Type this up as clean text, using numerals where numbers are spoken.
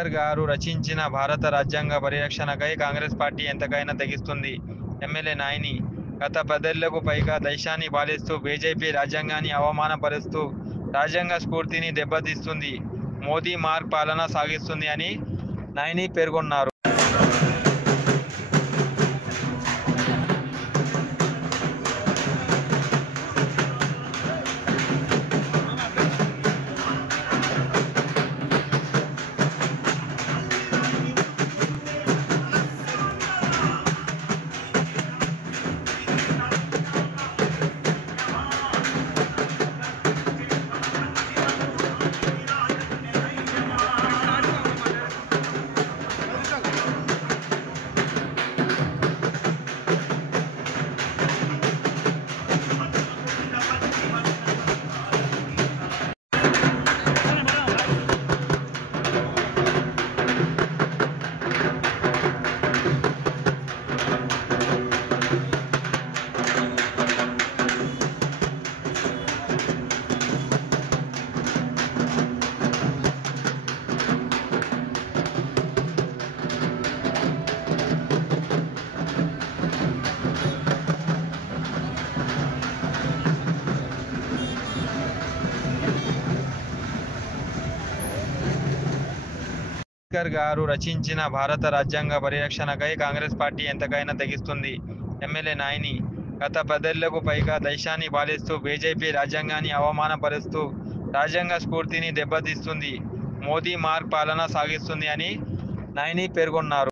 అంబేద్కర్ గారు రచించిన భారత రాజ్యాంగ పరిరక్షణకై కాంగ్రెస్ పార్టీ ఎంతకైనా తెగిస్తుంది. ఎమ్మెల్యే నాయిని గత 10 ఏళ్లకు పైగా దేశాన్ని పాలిస్తూ బీజేపీ రాజ్యాంగాన్ని అవమానపరుస్తూ రాజ్యాంగ స్ఫూర్తిని దెబ్బతీస్తుంది, మోదీ మార్క్ పాలన సాగిస్తుంది అని నాయిని పేర్కొన్నారు. అంబేద్కర్ గారు రచించిన భారత రాజ్యాంగ పరిరక్షణకై కాంగ్రెస్ పార్టీ ఎంతకైనా తెగిస్తుంది. ఎమ్మెల్యే నాయిని గత 10 ఏళ్లకు పైగా దేశాన్ని పాలిస్తూ బీజేపీ రాజ్యాంగాన్ని అవమానపరుస్తూ రాజ్యాంగ స్ఫూర్తిని దెబ్బతీస్తుంది, మోదీ మార్క్ పాలన సాగిస్తుంది అని నాయిని పేర్కొన్నారు.